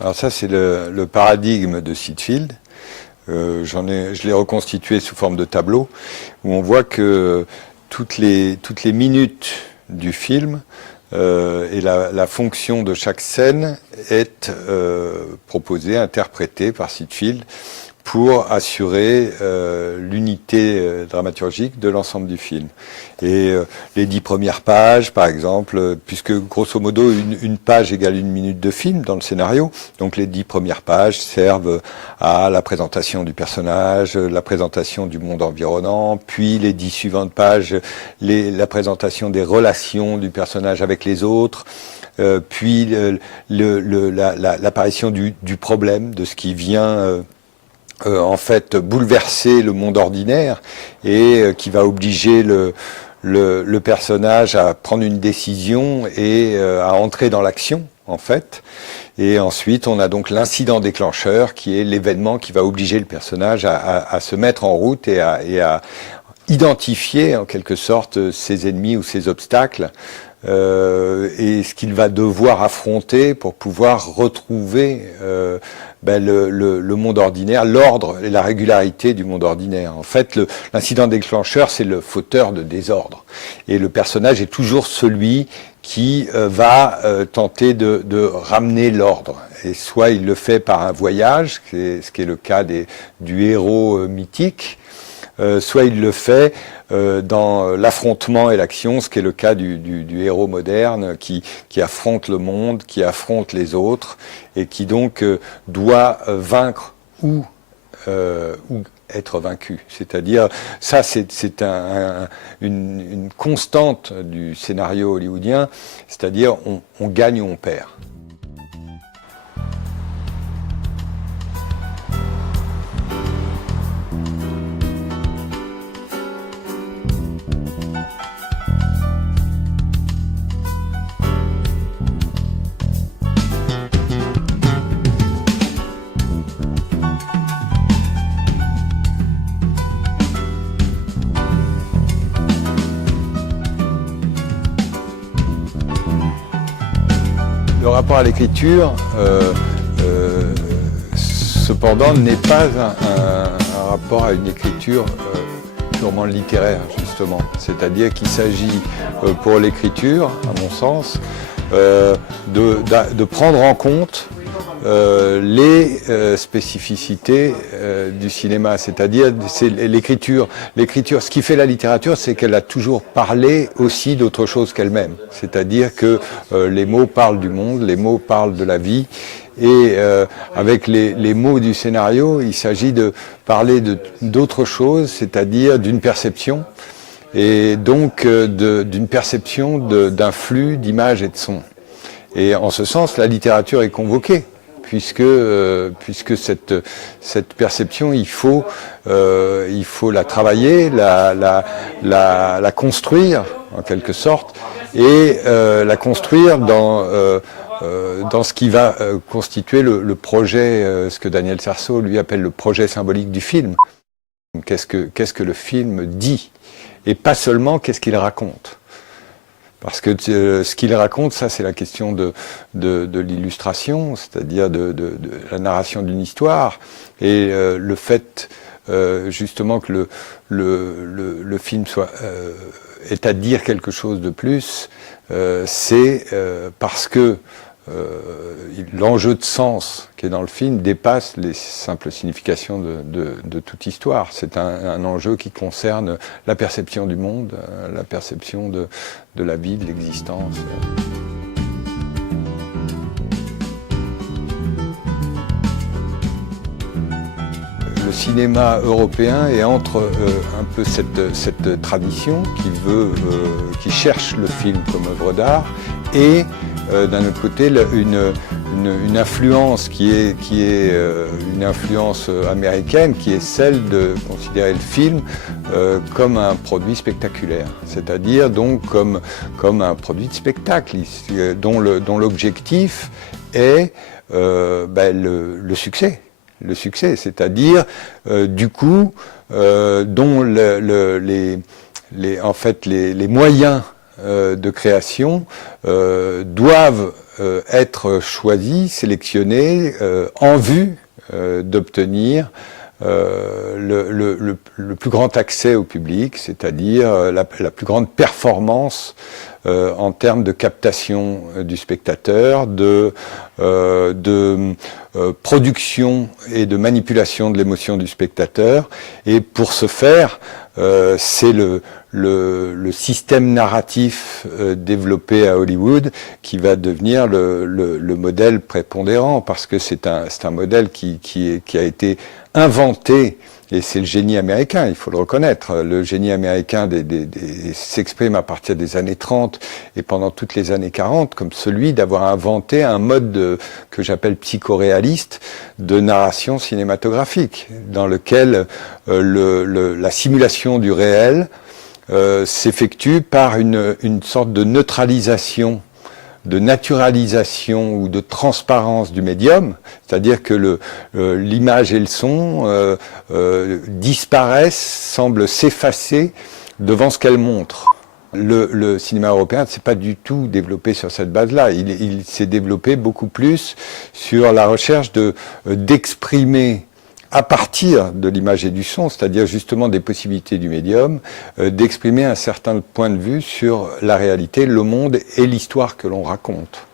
Alors ça, c'est le paradigme de Sitfield. Je l'ai reconstitué sous forme de tableau, où on voit que toutes les minutes du film et la fonction de chaque scène est proposée, interprétée par Sitfield pour assurer l'unité dramaturgique de l'ensemble du film. Et les 10 premières pages, par exemple, puisque grosso modo une page égale 1 minute de film dans le scénario, donc les 10 premières pages servent à la présentation du personnage, la présentation du monde environnant, puis les 10 suivantes pages, la présentation des relations du personnage avec les autres, puis l'apparition du problème, de ce qui vient en fait bouleverser le monde ordinaire et qui va obliger le personnage à prendre une décision et à entrer dans l'action en fait. Et ensuite on a donc l'incident déclencheur qui est l'événement qui va obliger le personnage à se mettre en route et à identifier en quelque sorte ses ennemis ou ses obstacles et ce qu'il va devoir affronter pour pouvoir retrouver le monde ordinaire, l'ordre et la régularité du monde ordinaire. En fait, l'incident déclencheur, c'est le fauteur de désordre. Et le personnage est toujours celui qui va tenter de ramener l'ordre. Et soit il le fait par un voyage, ce qui est le cas du héros mythique, soit il le fait dans l'affrontement et l'action, ce qui est le cas du héros moderne qui affronte le monde, qui affronte les autres et qui donc doit vaincre ou être vaincu. C'est-à-dire, ça c'est une constante du scénario hollywoodien, c'est-à-dire on gagne ou on perd. Le rapport à l'écriture, cependant, n'est pas un rapport à une écriture purement littéraire, justement. C'est-à-dire qu'il s'agit, pour l'écriture, à mon sens, de prendre en compte les spécificités du cinéma, c'est-à-dire l'écriture. L'écriture, ce qui fait la littérature, c'est qu'elle a toujours parlé aussi d'autre chose qu'elle-même. C'est-à-dire que les mots parlent du monde, les mots parlent de la vie, et avec les mots du scénario, il s'agit de parler d'autre chose, c'est-à-dire d'une perception, et donc d'une perception d'un flux d'images et de sons. Et en ce sens, la littérature est convoquée. Puisque cette perception, il faut la travailler, la construire en quelque sorte, et la construire dans ce qui va constituer le projet, ce que Daniel Sarceau lui appelle le projet symbolique du film. Qu'est-ce que le film dit, et pas seulement qu'est-ce qu'il raconte. Parce que ce qu'il raconte, ça c'est la question de l'illustration, c'est-à-dire de la narration d'une histoire, et le fait justement que le film ait à dire quelque chose de plus, c'est parce que l'enjeu de sens qui est dans le film dépasse les simples significations de toute histoire. C'est un enjeu qui concerne la perception du monde, la perception de la vie, de l'existence. Le cinéma européen est entre un peu cette tradition qui cherche le film comme œuvre d'art et d'un autre côté une influence qui est une influence américaine, qui est celle de considérer le film comme un produit spectaculaire, c'est-à-dire donc comme un produit de spectacle dont l'objectif est le succès. Le succès, c'est-à-dire du coup dont en fait les moyens de création doivent être choisis, sélectionnés en vue d'obtenir le plus grand accès au public, c'est-à-dire la plus grande performance en termes de captation du spectateur, de production et de manipulation de l'émotion du spectateur. Et pour ce faire, c'est le système narratif développé à Hollywood qui va devenir le modèle prépondérant, parce que c'est un modèle qui a été inventé, et c'est le génie américain, il faut le reconnaître. Le génie américain s'exprime à partir des années 30 et pendant toutes les années 40 comme celui d'avoir inventé un mode que j'appelle psychoréaliste de narration cinématographique, dans lequel la simulation du réel s'effectue par une sorte de neutralisation, de naturalisation ou de transparence du médium, c'est-à-dire que l'image et le son disparaissent, semblent s'effacer devant ce qu'elles montrent. Le cinéma européen ne s'est pas du tout développé sur cette base-là. Il s'est développé beaucoup plus sur la recherche d'exprimer à partir de l'image et du son, c'est-à-dire justement des possibilités du médium, d'exprimer un certain point de vue sur la réalité, le monde et l'histoire que l'on raconte.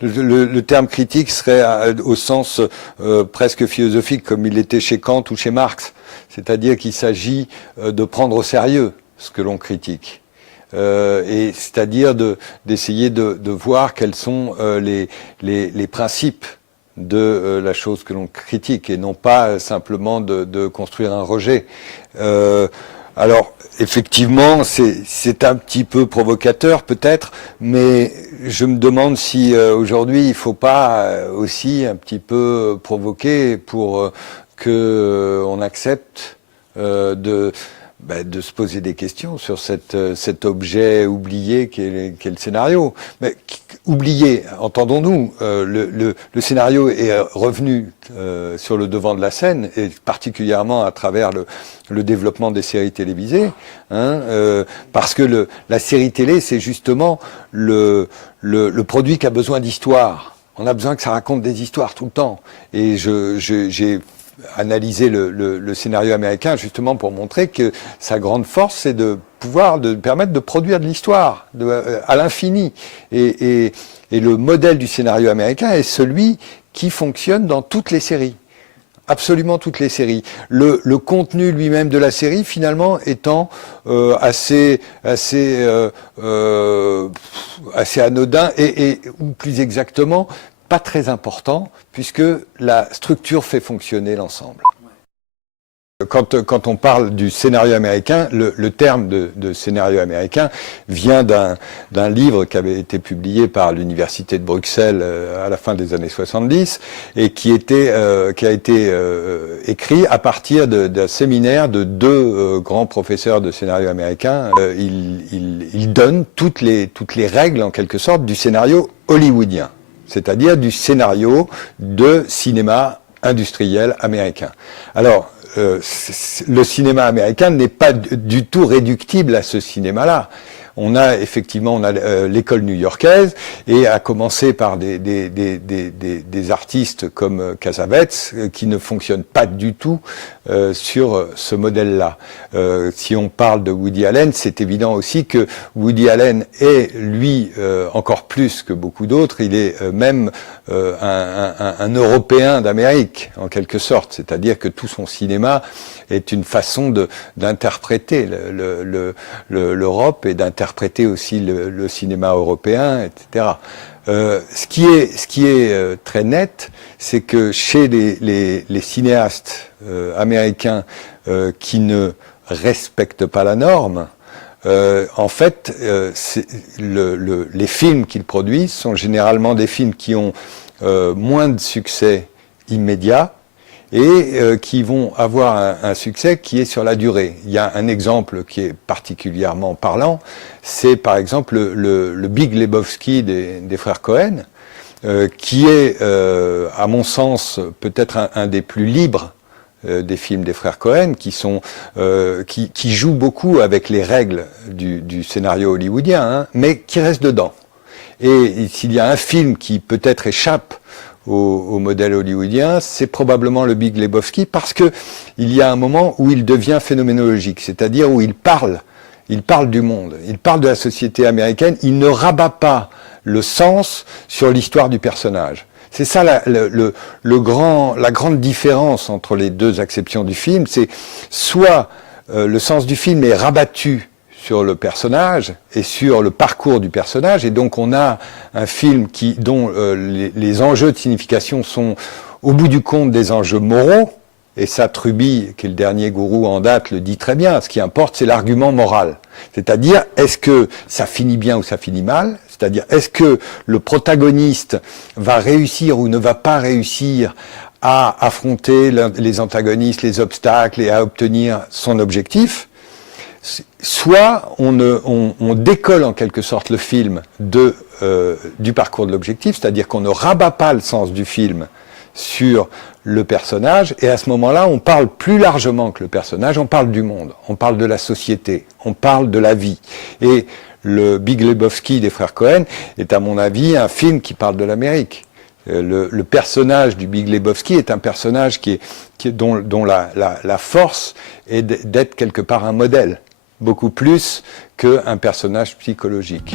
Le terme critique serait au sens presque philosophique, comme il était chez Kant ou chez Marx, c'est-à-dire qu'il s'agit de prendre au sérieux ce que l'on critique. Et c'est-à-dire d'essayer de voir quels sont les principes de la chose que l'on critique, et non pas simplement de construire un rejet. Alors, effectivement, c'est un petit peu provocateur peut-être, mais je me demande si aujourd'hui il ne faut pas aussi un petit peu provoquer pour qu'on accepte de se poser des questions sur cet objet oublié qu'est le scénario. Mais oublié, entendons-nous, le scénario est revenu sur le devant de la scène, et particulièrement à travers le développement des séries télévisées, parce que la série télé, c'est justement le produit qui a besoin d'histoire. On a besoin que ça raconte des histoires tout le temps. Et j'ai analyser le scénario américain justement pour montrer que sa grande force, c'est de permettre de produire de l'histoire à l'infini. Et le modèle du scénario américain est celui qui fonctionne dans toutes les séries. Absolument toutes les séries. Le contenu lui-même de la série, finalement, étant assez anodin ou plus exactement, pas très important, puisque la structure fait fonctionner l'ensemble. Quand on parle du scénario américain, le terme de scénario américain vient d'un livre qui avait été publié par l'Université de Bruxelles à la fin des années 70 et qui a été écrit à partir d'un séminaire de deux grands professeurs de scénario américain. Ils donnent toutes les règles, en quelque sorte, du scénario hollywoodien, c'est-à-dire du scénario de cinéma industriel américain. Alors, le cinéma américain n'est pas du tout réductible à ce cinéma-là. On a l'école new-yorkaise, et à commencer par des artistes comme Cassavetes qui ne fonctionnent pas du tout sur ce modèle-là. Si on parle de Woody Allen, c'est évident aussi que Woody Allen est, lui, encore plus que beaucoup d'autres, il est même un Européen d'Amérique, en quelque sorte. C'est-à-dire que tout son cinéma est une façon d'interpréter l'Europe et d'interpréter aussi le cinéma européen, etc. Ce qui est très net, c'est que chez les cinéastes américains qui ne respectent pas la norme, en fait, les films qu'ils produisent sont généralement des films qui ont moins de succès immédiat, et qui vont avoir un succès qui est sur la durée. Il y a un exemple qui est particulièrement parlant, c'est par exemple le Big Lebowski des frères Cohen, qui est, à mon sens, peut-être un des plus libres des films des frères Cohen, qui jouent beaucoup avec les règles du scénario hollywoodien, hein, mais qui restent dedans. Et s'il y a un film qui peut-être échappe au modèle hollywoodien, c'est probablement le Big Lebowski, parce que il y a un moment où il devient phénoménologique, c'est-à-dire où il parle du monde, il parle de la société américaine, il ne rabat pas le sens sur l'histoire du personnage. C'est ça la grande différence entre les deux acceptions du film, c'est soit le sens du film est rabattu sur le personnage et sur le parcours du personnage, et donc on a un film dont les enjeux de signification sont au bout du compte des enjeux moraux, et ça Truby, qui est le dernier gourou en date, le dit très bien, ce qui importe c'est l'argument moral, c'est-à-dire est-ce que ça finit bien ou ça finit mal, c'est-à-dire est-ce que le protagoniste va réussir ou ne va pas réussir à affronter les antagonistes, les obstacles et à obtenir son objectif. Soit on décolle en quelque sorte le film du parcours de l'objectif, c'est-à-dire qu'on ne rabat pas le sens du film sur le personnage, et à ce moment-là, on parle plus largement que le personnage, on parle du monde, on parle de la société, on parle de la vie. Et le Big Lebowski des frères Cohen est, à mon avis, un film qui parle de l'Amérique. Le personnage du Big Lebowski est un personnage dont la force est d'être quelque part un modèle, beaucoup plus qu'un personnage psychologique.